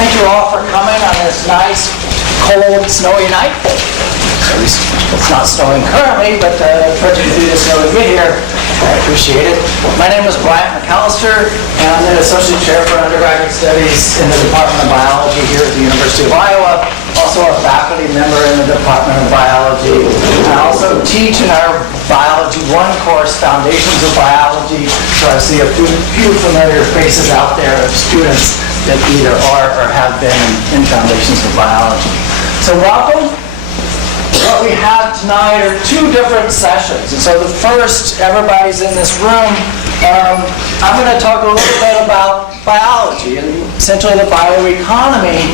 Thank you all for coming on this nice, cold, snowy night. At least it's not snowing currently, but particularly the snow to get here. I appreciate it. My name is Brian McAllister, and I'm the Associate Chair for Undergraduate Studies in the Department of Biology here at the University of Iowa. Also a faculty member in the Department of Biology. I also teach in our Biology 1 course, Foundations of Biology, so I see a few familiar faces out there of students that either are or have been in Foundations of Biology. So welcome. What we have tonight are two different sessions. And so the first, everybody's in this room. I'm going to talk a little bit about biology and essentially the bioeconomy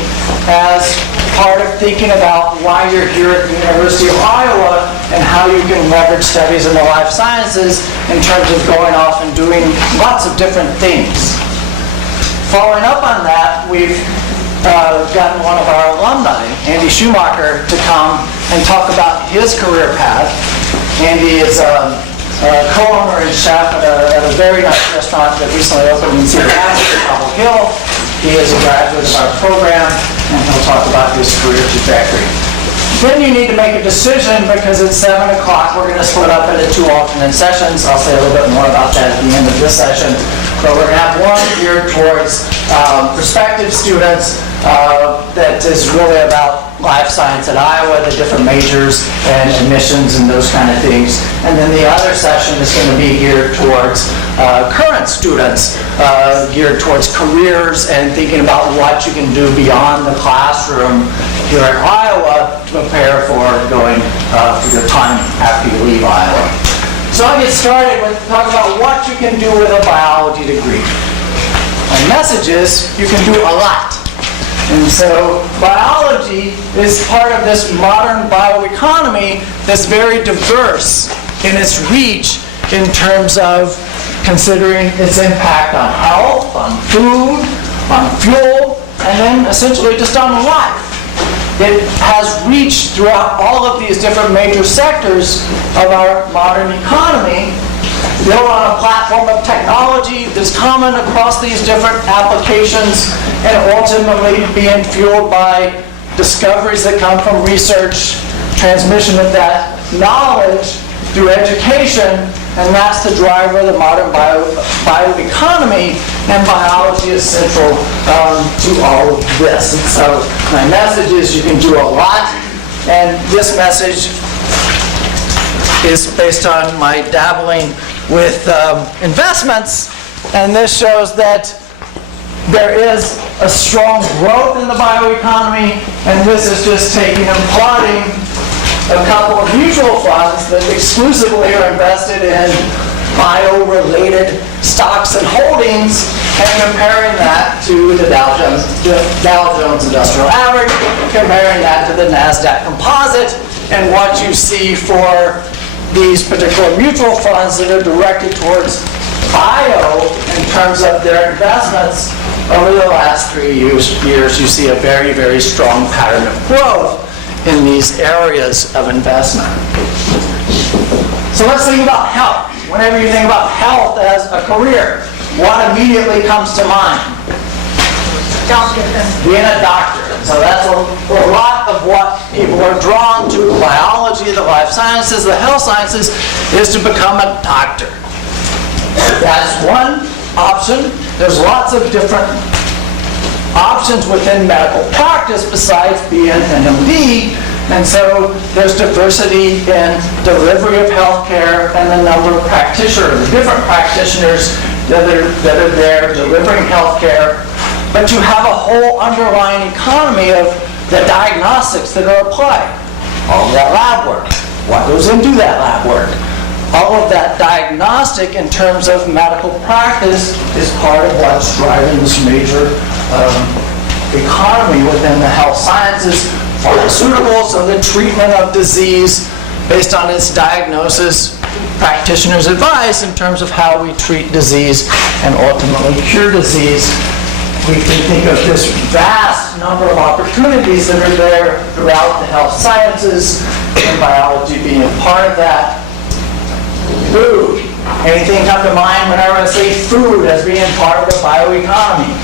as part of thinking about why you're here at the University of Iowa and how you can leverage studies in the life sciences in terms of going off and doing lots of different things. Following up on that, we've gotten one of our alumni, Andy Schumacher, to come and talk about his career path. Andy is a co-owner and chef at a very nice restaurant that recently opened in Cedar Rapids in Cobble Hill. He is a graduate of our program, and he'll talk about his career trajectory. Then you need to make a decision because it's 7 o'clock. We're going to split up into two alternate sessions. I'll say a little bit more about that at the end of this session. But we're going to have one geared towards prospective students that is really about life science at Iowa, the different majors and admissions and those kind of things. And then the other session is going to be geared towards current students, geared towards careers and thinking about what you can do beyond the classroom here at Iowa to prepare for going for your time after you leave Iowa. So I'll get started with talking about what you can do with a biology degree. My message is you can do a lot. And so biology is part of this modern bioeconomy that's very diverse in its reach in terms of considering its impact on health, on food, on fuel, and then essentially just on life. It has reached throughout all of these different major sectors of our modern economy, built on a platform of technology that's common across these different applications and ultimately being fueled by discoveries that come from research, transmission of that knowledge through education, and that's the driver of the modern bioeconomy, and biology is central to all of this. And so my message is you can do a lot, and this message is based on my dabbling with investments, and this shows that there is a strong growth in the bioeconomy, and this is just taking and plotting a couple of mutual funds that exclusively are invested in bio-related stocks and holdings and comparing that to the Dow Jones Industrial Average, comparing that to the NASDAQ Composite, and what you see for these particular mutual funds that are directed towards bio in terms of their investments over the last 3 years, you see a very, very strong pattern of growth in these areas of investment. So let's think about health. Whenever you think about health as a career, what immediately comes to mind? Doctor. Being a doctor. So that's a lot of what people are drawn to. Biology, the life sciences, the health sciences, is to become a doctor. That's one option. There's lots of different options within medical practice besides being an MD, and so there's diversity in delivery of healthcare and the number of practitioners, the different practitioners that are there delivering healthcare. But you have a whole underlying economy of the diagnostics that are applied. All of that lab work. What goes into that lab work? All of that diagnostic in terms of medical practice is part of what's driving this major economy within the health sciences. Pharmaceuticals, so the treatment of disease based on its diagnosis, practitioners' advice in terms of how we treat disease and ultimately cure disease. We can think of this vast number of opportunities that are there throughout the health sciences, and biology being a part of that. Food. Anything come to mind whenever I say food as being part of the bioeconomy?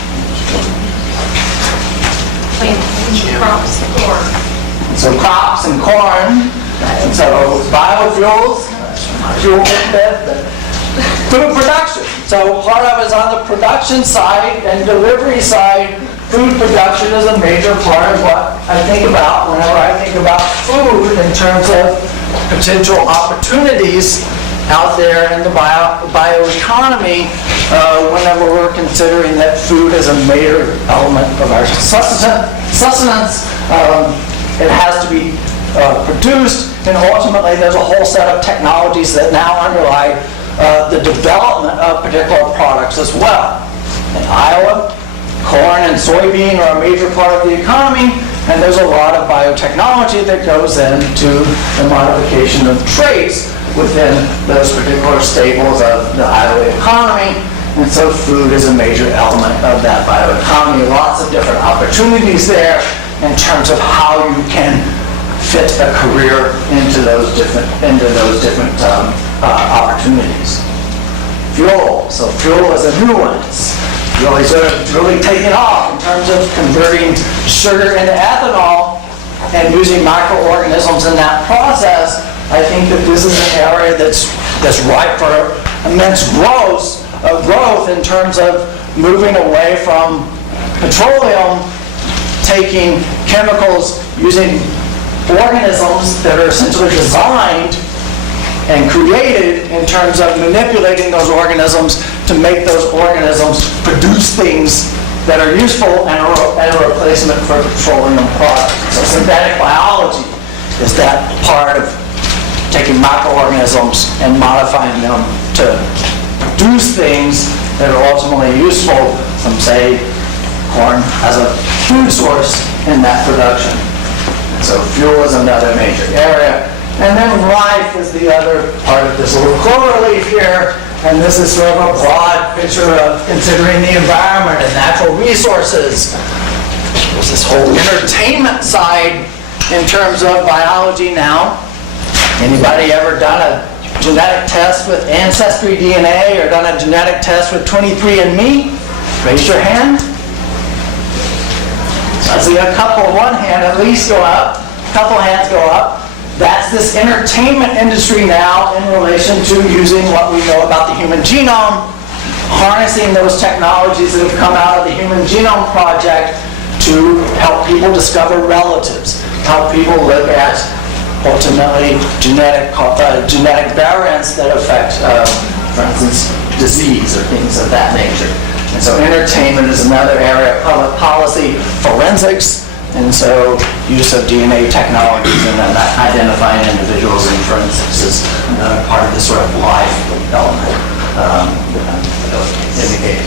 Crops, corn. So crops and corn, and so biofuels, fuel bit, food production. So part of it is on the production side and delivery side. Food production is a major part of what I think about whenever I think about food in terms of potential opportunities out there in the bioeconomy whenever we're considering that food is a major element of our sustenance. It has to be produced, and ultimately there's a whole set of technologies that now underlie the development of particular products as well. In Iowa, corn and soybean are a major part of the economy, and there's a lot of biotechnology that goes into the modification of traits within those particular staples of the Iowa economy. And so food is a major element of that bioeconomy. Lots of different opportunities there in terms of how you can fit a career into those different opportunities. Fuel. So fuel is a new one. It's really taken off in terms of converting sugar into ethanol and using microorganisms in that process. I think that this is an area that's ripe for immense growth in terms of moving away from petroleum, taking chemicals, using organisms that are essentially designed and created in terms of manipulating those organisms to make those organisms produce things that are useful and a replacement for petroleum products. So synthetic biology is that part of taking microorganisms and modifying them to produce things that are ultimately useful from, say, corn as a food source in that production. So fuel is another major area. And then life is the other part of this little clover leaf here. And this is sort of a broad picture of considering the environment and natural resources. There's this whole entertainment side in terms of biology now. Anybody ever done a genetic test with Ancestry DNA or done a genetic test with 23andMe? Raise your hand. I see a couple, one hand at least go up, a couple hands go up. That's this entertainment industry now in relation to using what we know about the human genome, harnessing those technologies that have come out of the Human Genome Project to help people discover relatives, help people look at ultimately genetic variants that affect, for instance, disease or things of that nature. And so entertainment is another area of public policy, forensics, and so use of DNA technologies and then identifying individuals in forensics is another part of this sort of life element indicating.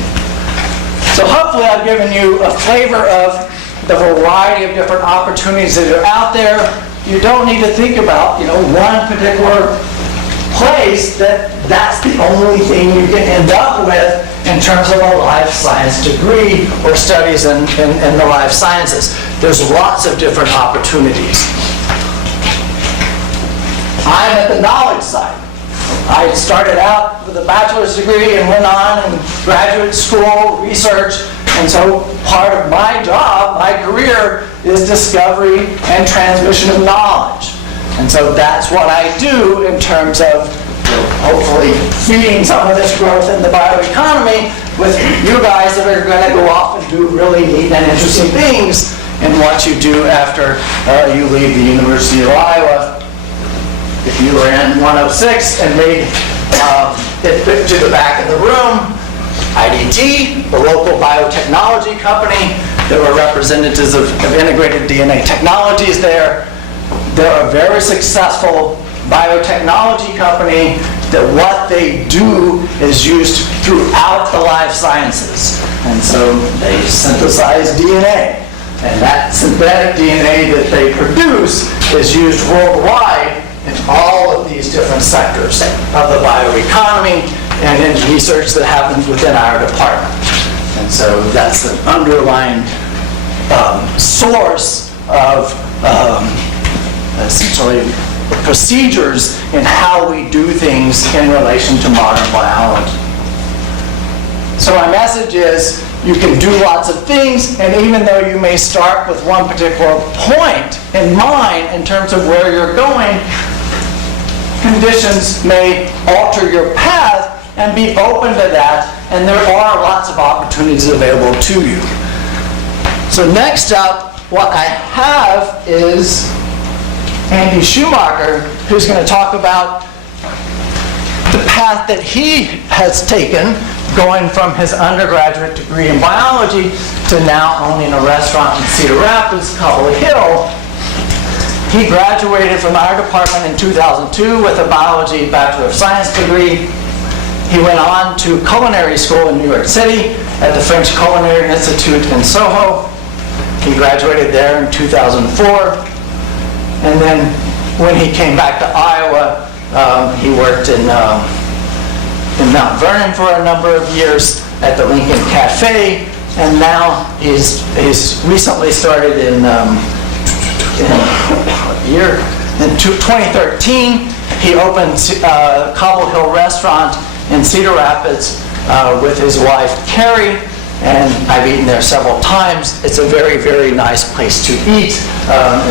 So hopefully I've given you a flavor of the variety of different opportunities that are out there. You don't need to think about, one particular place that's the only thing you can end up with in terms of a life science degree or studies in the life sciences. There's lots of different opportunities. I'm at the knowledge side. I started out with a bachelor's degree and went on in graduate school, research, and so part of my job, my career, is discovery and transmission of knowledge. And so that's what I do in terms of hopefully feeding some of this growth in the bioeconomy with you guys that are going to go off and do really neat and interesting things in what you do after you leave the University of Iowa. If you were in 106 and made it fit to the back of the room, IDT, the local biotechnology company, there were representatives of integrated DNA technologies there. They're a very successful biotechnology company that what they do is used throughout the life sciences. And so they synthesize DNA. And that synthetic DNA that they produce is used worldwide in all of these different sectors of the bioeconomy and in research that happens within our department. And so that's an underlying source of essentially procedures in how we do things in relation to modern biology. So my message is, you can do lots of things, and even though you may start with one particular point in mind in terms of where you're going, conditions may alter your path and be open to that, and there are lots of opportunities available to you. So next up, what I have is Andy Schumacher, who's going to talk about the path that he has taken, going from his undergraduate degree in biology to now owning a restaurant in Cedar Rapids, Cobble Hill. He graduated from our department in 2002 with a biology Bachelor of Science degree. He went on to culinary school in New York City at the French Culinary Institute in Soho. He graduated there in 2004. And then when he came back to Iowa, he worked in Mount Vernon for a number of years at the Lincoln Cafe, and now he's recently started in 2013. He opened Cobble Hill Restaurant in Cedar Rapids with his wife Carrie, and I've eaten there several times. It's a very, very nice place to eat.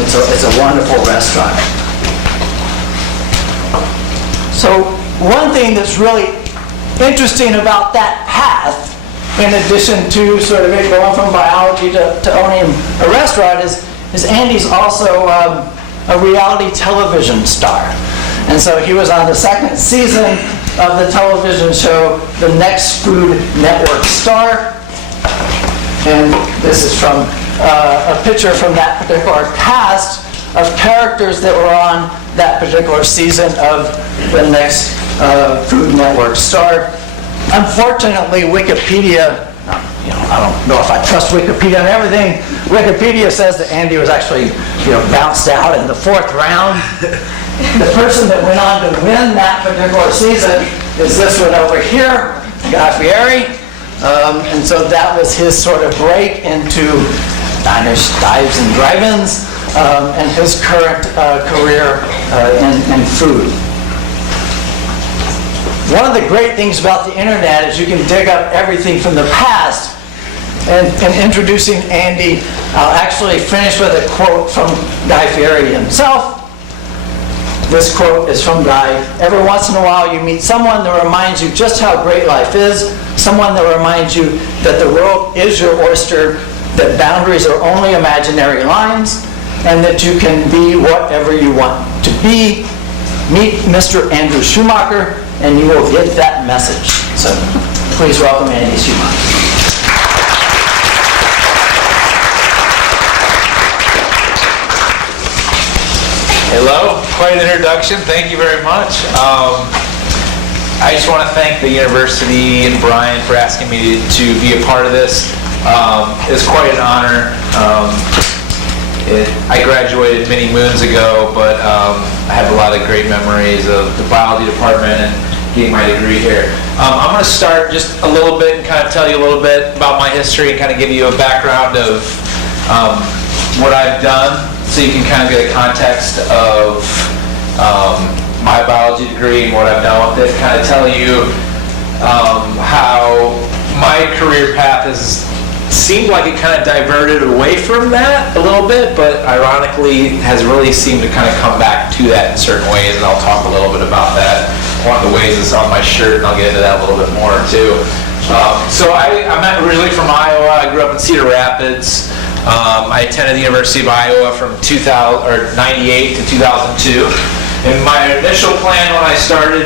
It's a wonderful restaurant. So one thing that's really interesting about that path, in addition to sort of it going from biology to owning a restaurant, is Andy's also a reality television star. And so he was on the second season of the television show, The Next Food Network Star. And this is from a picture from that particular cast of characters that were on that particular season of The Next Food Network Star. Unfortunately, Wikipedia, I don't know if I trust Wikipedia on everything. Wikipedia says that Andy was actually, bounced out in the 4th round. The person that went on to win that particular season is this one over here, Guy Fieri. And so that was his sort of break into diners, dives, and drive-ins, and his current career in food. One of the great things about the internet is you can dig up everything from the past. And introducing Andy, I'll actually finish with a quote from Guy Fieri himself. This quote is from Guy. Every once in a while you meet someone that reminds you just how great life is, someone that reminds you that the world is your oyster, that boundaries are only imaginary lines, and that you can be whatever you want to be. Meet Mr. Andrew Schumacher, and you will get that message. So please welcome Andy Schumacher. Hello, quite an introduction. Thank you very much. I just want to thank the university and Brian for asking me to be a part of this. It's quite an honor. I graduated many moons ago, but I have a lot of great memories of the biology department and getting my degree here. I'm going to start just a little bit and kind of tell you a little bit about my history and kind of give you a background of what I've done, so you can kind of get a context of my biology degree and what I've done with it. Kind of tell you how my career path has seemed like it kind of diverted away from that a little bit, but ironically has really seemed to kind of come back to that in certain ways, and I'll talk a little bit about that. One of the ways is on my shirt, and I'll get into that a little bit more too. So I'm not originally from Iowa. I grew up in Cedar Rapids. I attended the University of Iowa from 98 to 2002. And my initial plan when I started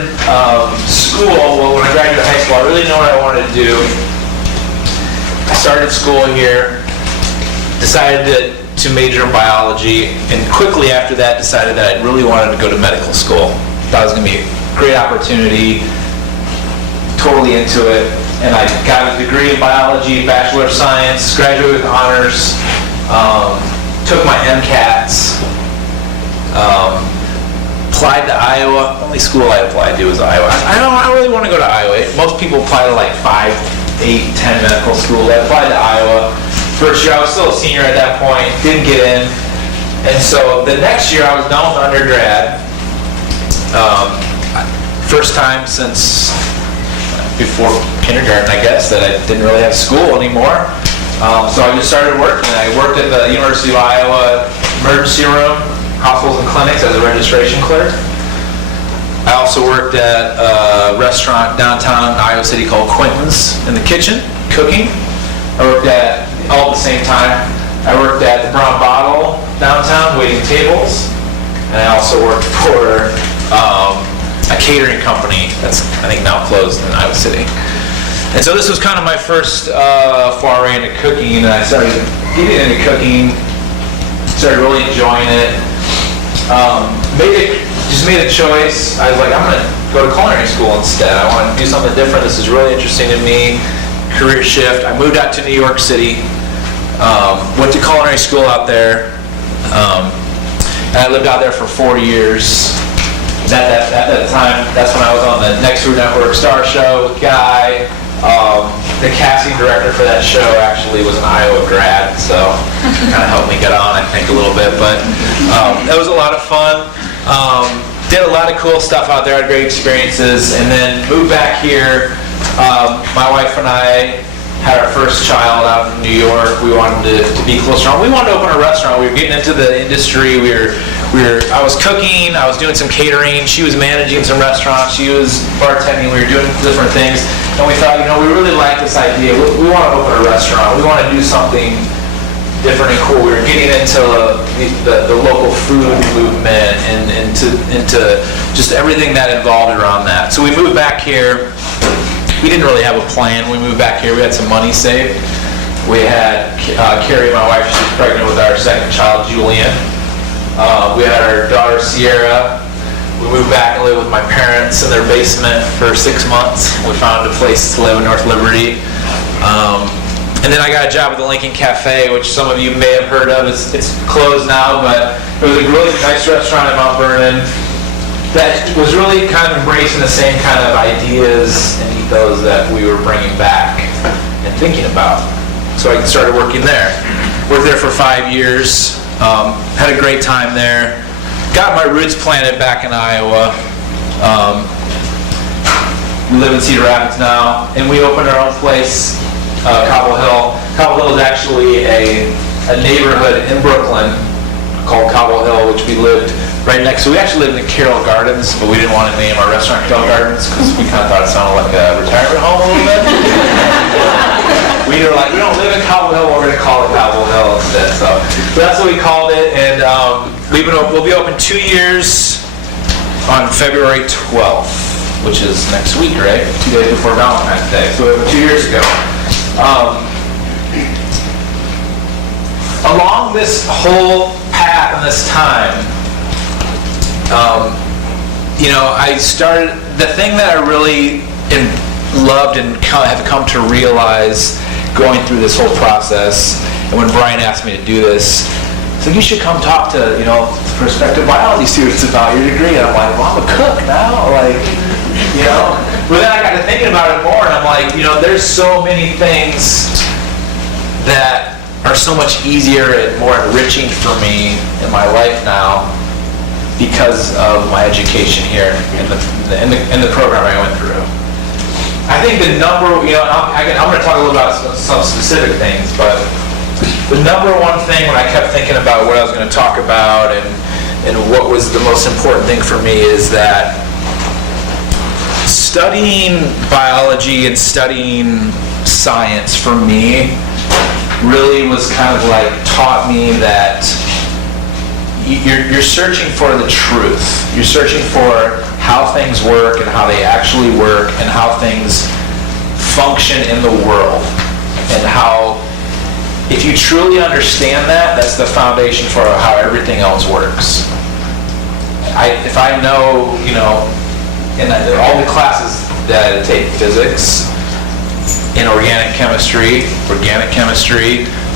school, when I graduated high school, I really didn't know what I wanted to do. I started school here, decided to major in biology, and quickly after that decided that I really wanted to go to medical school. Thought it was going to be a great opportunity, totally into it. And I got a degree in biology, Bachelor of Science, graduated with honors, took my MCATs, applied to Iowa. Only school I applied to was Iowa. I don't really want to go to Iowa. Most people apply to like 5, 8, 10 medical schools. I applied to Iowa. First year, I was still a senior at that point, didn't get in. And so the next year, I was done with undergrad. First time since before kindergarten, I guess, that I didn't really have school anymore. So I just started working. I worked at the University of Iowa emergency room, hospitals and clinics as a registration clerk. I also worked at a restaurant downtown Iowa City called Quentin's in the kitchen, cooking. I worked at, all at the same time, I worked at the Brown Bottle downtown, waiting tables. And I also worked for a catering company that's, I think, now closed in Iowa City. And so this was kind of my first foray into cooking, and I started getting into cooking, started really enjoying it. Just made a choice. I was like, I'm going to go to culinary school instead. I want to do something different. This is really interesting to me. Career shift. I moved out to New York City. Went to culinary school out there. And I lived out there for 4 years. At that time, that's when I was on the Next Food Network Star Show with Guy. The casting director for that show actually was an Iowa grad, so kind of helped me get on, I think, a little bit. But that was a lot of fun. Did a lot of cool stuff out there, had great experiences, and then moved back here. My wife and I had our first child out in New York. We wanted to be closer home. We wanted to open a restaurant. We were getting into the industry. I was cooking, I was doing some catering, she was managing some restaurants, she was bartending, we were doing different things. And we thought, we really like this idea. We want to open a restaurant. We want to do something different and cool. We were getting into the local food movement and into just everything that involved around that. So we moved back here. We didn't really have a plan. We moved back here. We had some money saved. We had Carrie, my wife, she was pregnant with our second child, Julian. We had our daughter, Sierra. We moved back and lived with my parents in their basement for 6 months. We found a place to live in North Liberty. And then I got a job at the Lincoln Cafe, which some of you may have heard of. It's closed now, but it was a really nice restaurant in Mount Vernon that was really kind of embracing the same kind of ideas and ethos that we were bringing back and thinking about. So I started working there. Worked there for 5 years. Had a great time there. Got my roots planted back in Iowa. We live in Cedar Rapids now, and we opened our own place, Cobble Hill. Cobble Hill is actually a neighborhood in Brooklyn called Cobble Hill, which we lived right next to. We actually lived in Carroll Gardens, but we didn't want to name our restaurant Carroll Gardens because we kind of thought it sounded like a retirement home a little bit. We were like, we don't live in Cobble Hill, we're going to call it Cobble Hill instead. So that's what we called it, and we'll be open 2 years on February 12th, which is next week, right? 2 days before Valentine's Day. So we opened 2 years ago. Along this whole path and this time, I started, the thing that I really loved and have come to realize going through this whole process, and when Brian asked me to do this, so you should come talk to, prospective biology students about your degree. And I'm like, well, I'm a cook now, But then I got to thinking about it more, and I'm like, there's so many things that are so much easier and more enriching for me in my life now because of my education here in the program I went through. I think the number, I'm going to talk a little about some specific things, but the number one thing when I kept thinking about what I was going to talk about and what was the most important thing for me is that studying biology and studying science for me really was kind of like taught me that you're searching for the truth. You're searching for how things work and how they actually work and how things function in the world. And how, if you truly understand that, that's the foundation for how everything else works. If I know, in all the classes that I take, physics, in organic chemistry,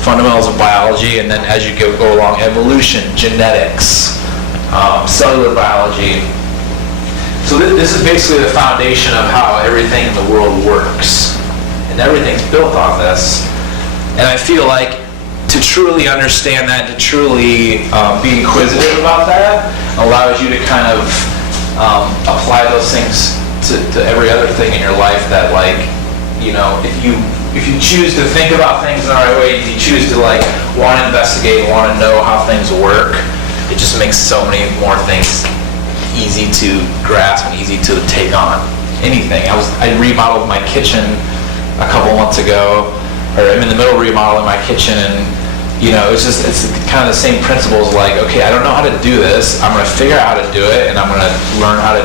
fundamentals of biology, and then as you go along, evolution, genetics, cellular biology. So this is basically the foundation of how everything in the world works. And everything's built on this. And I feel like to truly understand that, to truly be inquisitive about that, allows you to kind of apply those things to every other thing in your life that, like, if you choose to think about things in the right way, if you choose to, like, want to investigate, want to know how things work, it just makes so many more things easy to grasp and easy to take on. Anything. I remodeled my kitchen a couple months ago, or I'm in the middle of remodeling my kitchen, and it's kind of the same principles. Like, okay, I don't know how to do this. I'm going to figure out how to do it, and I'm going to learn how to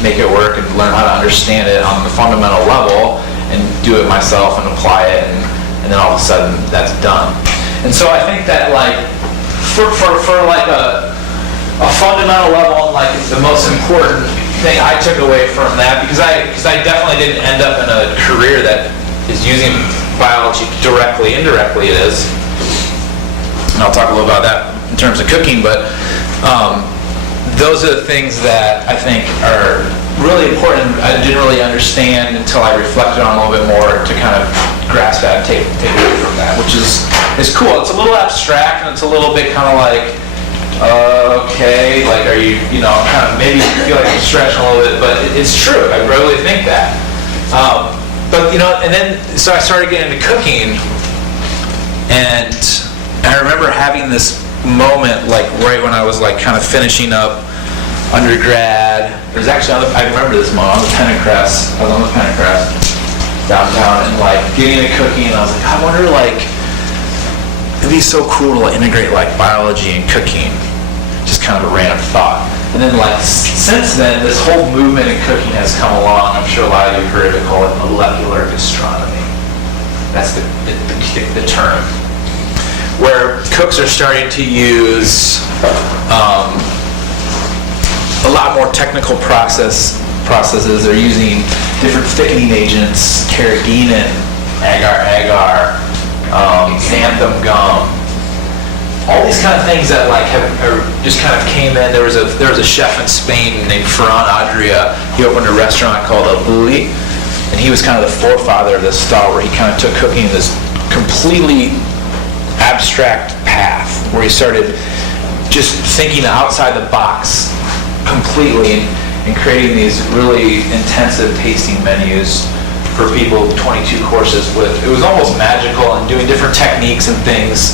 make it work and learn how to understand it on the fundamental level, and do it myself and apply it, and then all of a sudden that's done. And so I think that, like, for like a fundamental level, and like the most important thing I took away from that, because I definitely didn't end up in a career that is using biology directly. Indirectly it is, and I'll talk a little about that in terms of cooking, but those are the things that I think are really important. I didn't really understand until I reflected on a little bit more to kind of grasp that and take away from that, which is cool. It's a little abstract, and it's a little bit kind of like, okay, like, are you, kind of maybe feel like you're stretching a little bit, but it's true. I really think that. But, and then, so I started getting into cooking, and I remember having this moment, like, right when I was, like, kind of finishing up undergrad. There was actually, I remember this moment, I was on the Pentecrest downtown, and, like, getting into cooking, and I was like, I wonder, like, it'd be so cool to integrate, like, biology and cooking. Just kind of a random thought. And then, like, since then, this whole movement in cooking has come along. I'm sure a lot of you have heard of it, called molecular gastronomy. That's the term. Where cooks are starting to use a lot more technical processes. They're using different thickening agents, carrageenan, agar, xanthan gum, all these kind of things that, like, just kind of came in. There was a chef in Spain named Ferran Adria. He opened a restaurant called El Bulli, and he was kind of the forefather of this style, where he kind of took cooking in this completely abstract path, where he started just thinking outside the box completely, and creating these really intensive tasting menus for people, 22 courses with, it was almost magical, and doing different techniques and things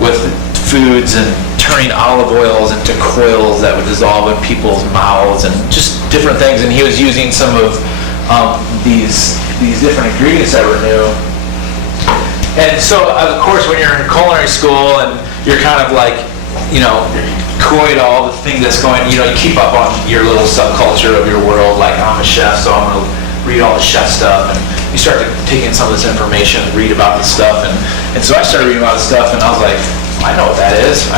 with foods, and turning olive oils into coils that would dissolve in people's mouths, and just different things. And he was using some of these different ingredients that were new. And so, of course, when you're in culinary school and you're kind of like, coy to all the things that's going, you keep up on your little subculture of your world. Like, I'm a chef, so I'm going to read all the chef stuff, and you start to take in some of this information and read about the stuff, and so I started reading about the stuff, and I was like, I know what that is.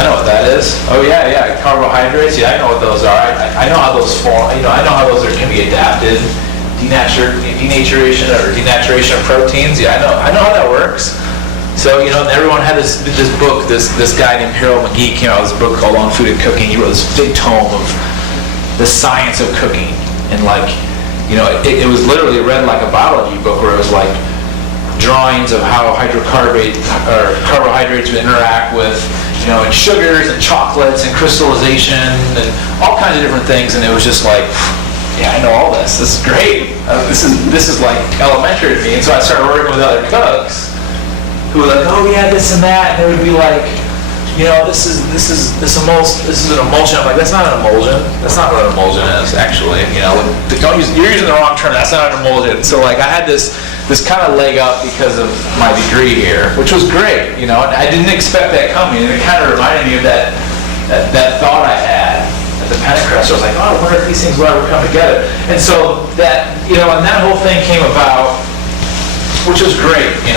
Oh yeah, carbohydrates. Yeah, I know what those are. I know how those form. I know how those can be adapted. Denaturation of proteins. Yeah, I know how that works. So, everyone had this book. This guy named Harold McGee came out with this book called On Food and Cooking. He wrote this big tome of the science of cooking, and, like, it was literally read like a biology book, where it was like drawings of how carbohydrates would interact with, and sugars and chocolates and crystallization and all kinds of different things. And it was just like, yeah, I know all this. This is great. This is like elementary to me. And so I started working with other cooks who were like, oh yeah, this and that. And they would be like, this is an emulsion. I'm like, that's not an emulsion. That's not what an emulsion is, actually. You're using the wrong term. That's not an emulsion. So, like, I had this kind of leg up because of my degree here, which was great, and I didn't expect that coming, and it kind of reminded me of that thought I had at the Pentecrest. I was like, oh, I wonder if these things will ever come together. And so that, and that whole thing came about, which was great, and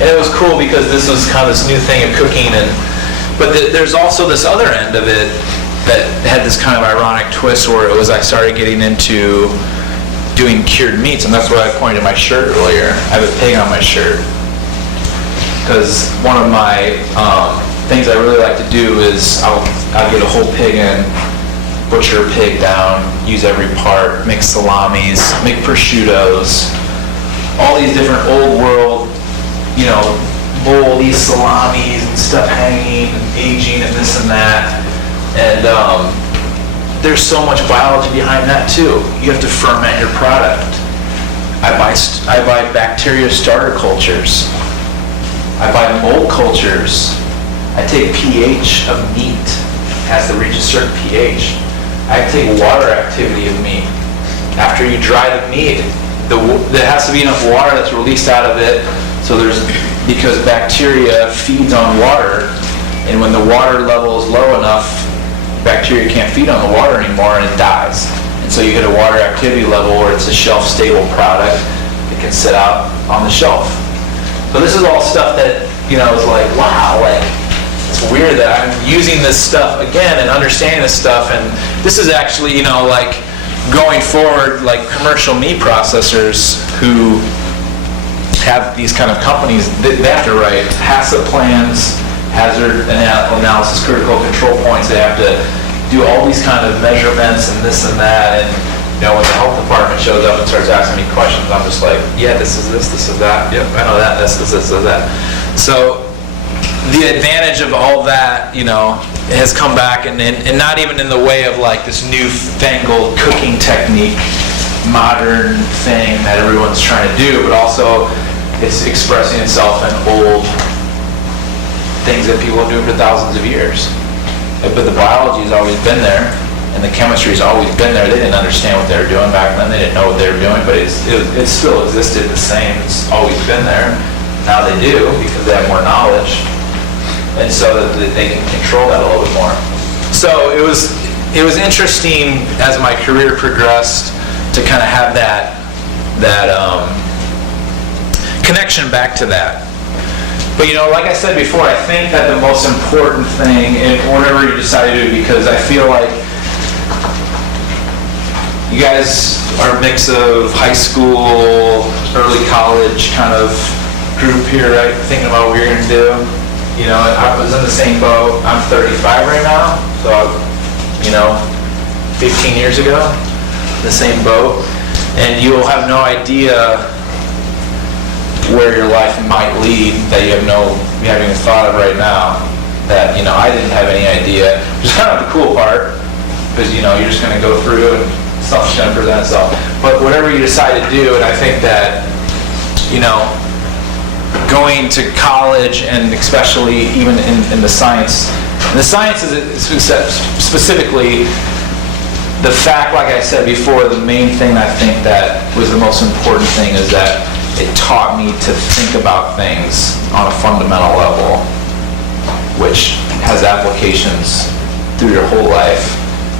it was cool because this was kind of this new thing of cooking, but there's also this other end of it that had this kind of ironic twist, where it was I started getting into doing cured meats, and that's why I pointed to my shirt earlier. I have a pig on my shirt because one of my things I really like to do is I'll get a whole pig in, butcher a pig down, use every part, make salamis, make prosciuttos, all these different old world, moldy salamis and stuff hanging and aging and this and that. And there's so much biology behind that too. You have to ferment your product. I buy bacteria starter cultures. I buy mold cultures. I take pH of meat. It has to reach a certain pH. I take water activity of meat. After you dry the meat, there has to be enough water that's released out of it. So because bacteria feeds on water, and when the water level is low enough, bacteria can't feed on the water anymore and it dies. And so you hit a water activity level where it's a shelf-stable product that can sit out on the shelf. So this is all stuff that, is like, wow, like, it's weird that I'm using this stuff again and understanding this stuff. And this is actually, like, going forward, like commercial meat processors who have these kind of companies, they have to write HACCP plans, hazard analysis, critical control points. They have to do all these kind of measurements and this and that. And when the health department shows up and starts asking me questions, I'm just like, yeah, this is this is that. Yep, I know that. This is that. So the advantage of all that, has come back, and not even in the way of like this newfangled cooking technique, modern thing that everyone's trying to do, but also it's expressing itself in old things that people have been doing for thousands of years. But the biology has always been there, and the chemistry has always been there. They didn't understand what they were doing back then. They didn't know what they were doing, but it still existed the same. It's always been there. Now they do, because they have more knowledge, and so that they can control that a little bit more. So it was interesting as my career progressed to kind of have that connection back to that. But like I said before, I think that the most important thing in whatever you decide to do, because I feel like you guys are a mix of high school, early college kind of group here, right? Thinking about what you're going to do. I was in the same boat. I'm 35 right now, so 15 years ago, the same boat. And you'll have no idea where your life might lead that you haven't even thought of right now. That I didn't have any idea. Which is kind of the cool part, because you're just going to go through and stuff's going to present itself. But whatever you decide to do, and I think that going to college, and especially even in the science, and the science is specifically the fact, like I said before, the main thing I think that was the most important thing is that it taught me to think about things on a fundamental level, which has applications through your whole life.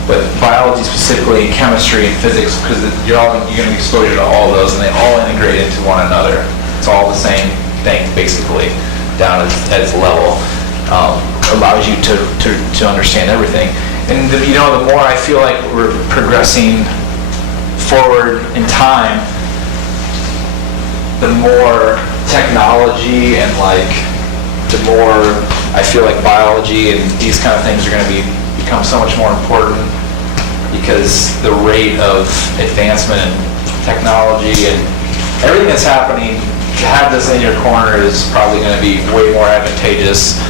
But biology specifically, chemistry and physics, because you're going to be exposed to all those, and they all integrate into one another. It's all the same thing, basically, down at its level. Allows you to understand everything. And the more I feel like we're progressing forward in time, the more technology and the more I feel like biology and these kind of things are going to become so much more important, because the rate of advancement in technology and everything that's happening, to have this in your corner is probably going to be way more advantageous,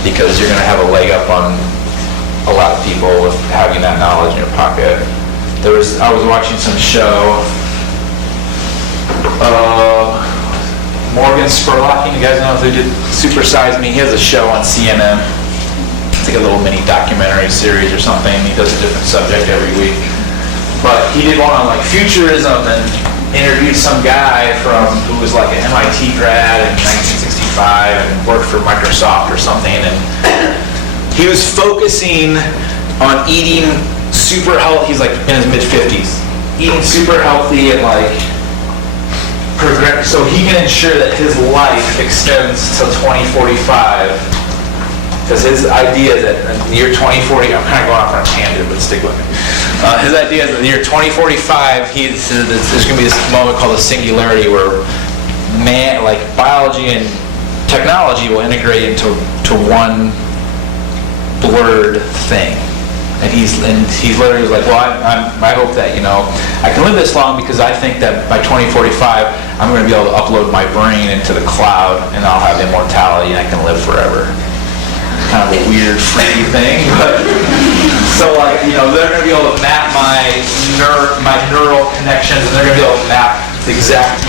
because you're going to have a leg up on a lot of people with having that knowledge in your pocket. I was watching some show. Morgan Spurlock, you guys know who did Super Size Me? He has a show on CNN. It's like a little mini documentary series or something. He does a different subject every week. But he did one on futurism and interviewed some guy who was like an MIT grad in 1965 and worked for Microsoft or something. And he was focusing on eating super healthy. He's in his mid-50s. Eating super healthy and so he can ensure that his life extends till 2045. Because his idea is that in the year 2040, I'm kind of going off on a tangent, but stick with me. His idea is that in the year 2045, there's going to be this moment called the singularity, where biology and technology will integrate into one blurred thing. And he literally was like, well, I hope that I can live this long, because I think that by 2045 I'm going to be able to upload my brain into the cloud and I'll have immortality and I can live forever. Kind of a weird, freaky thing, but So like, they're gonna be able to map my neural connections, and they're gonna be able to map the exact,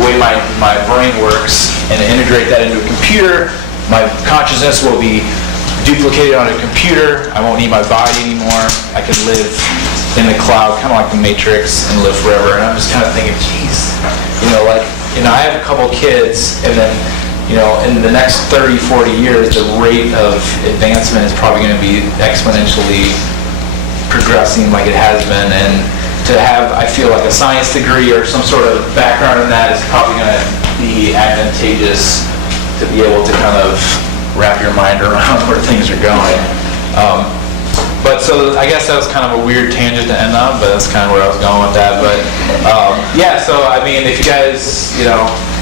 way my brain works and integrate that into a computer. My consciousness will be duplicated on a computer. I won't need my body anymore. I can live in the cloud, kind of like the Matrix, and live forever. And I'm just kind of thinking, geez, I have a couple kids, and then, in the next 30, 40 years, the rate of advancement is probably going to be exponentially progressing like it has been. And to have, I feel like, a science degree or some sort of background in that is probably going to be advantageous to be able to kind of wrap your mind around where things are going. But so I guess that was kind of a weird tangent to end on, but that's kind of where I was going with that. But yeah, so I mean, if you guys,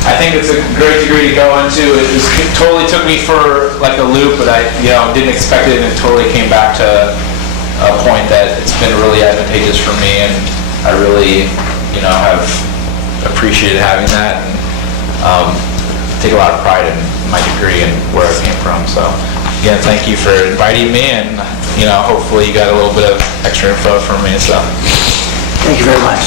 I think it's a great degree to go into. It totally took me for like a loop, but I didn't expect it, and it totally came back to a point that it's been really advantageous for me, and I really, have appreciated having that, and take a lot of pride in my degree and where I came from. So again, thank you for inviting me, and hopefully you got a little bit of extra info from me. So Thank you very much.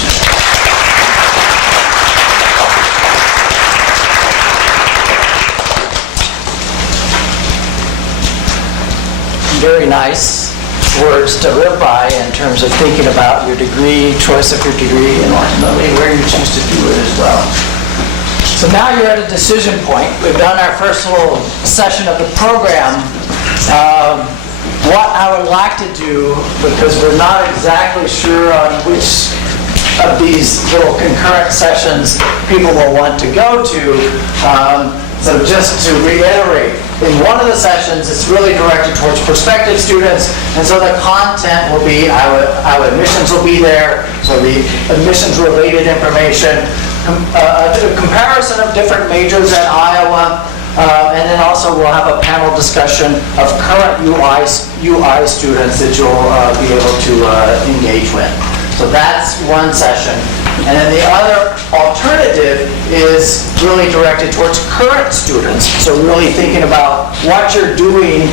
Very nice words to live by in terms of thinking about your degree, choice of your degree, and ultimately where you choose to do it as well. So now you're at a decision point. We've done our first little session of the program. What I would like to do, because we're not exactly sure on which of these little concurrent sessions people will want to go to, so just to reiterate, in one of the sessions, it's really directed towards prospective students, and so the content will be, our admissions will be there, so the admissions-related information, a comparison of different majors at Iowa, and then also we'll have a panel discussion of current UI students that you'll be able to engage with. So that's one session. And then the other alternative is really directed towards current students. So really thinking about what you're doing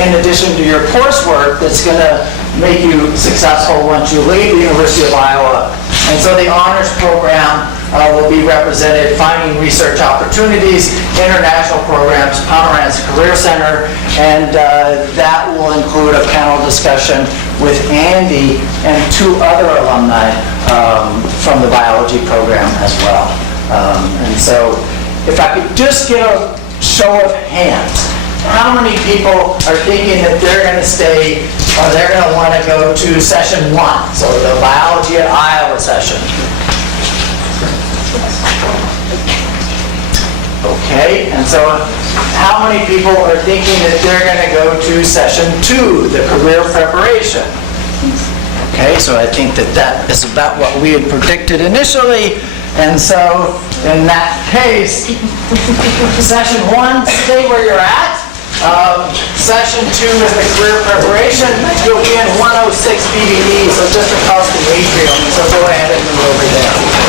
in addition to your coursework that's going to make you successful once you leave the University of Iowa. And so the honors program will be represented, finding research opportunities, international programs, Pomerantz Career Center, and that will include a panel discussion with Andy and 2 other alumni from the biology program as well. And so if I could just get a show of hands, how many people are thinking that they're going to stay or they're going to want to go to session 1, so the biology at Iowa session? Okay, and so how many people are thinking that they're going to go to session 2, the career preparation? Okay, so I think that that is about what we had predicted initially. And so in that case, session 1, stay where you're at. Session 2 is the career preparation. You'll be in 106 BBE, so just across the atrium. So go ahead and move over there.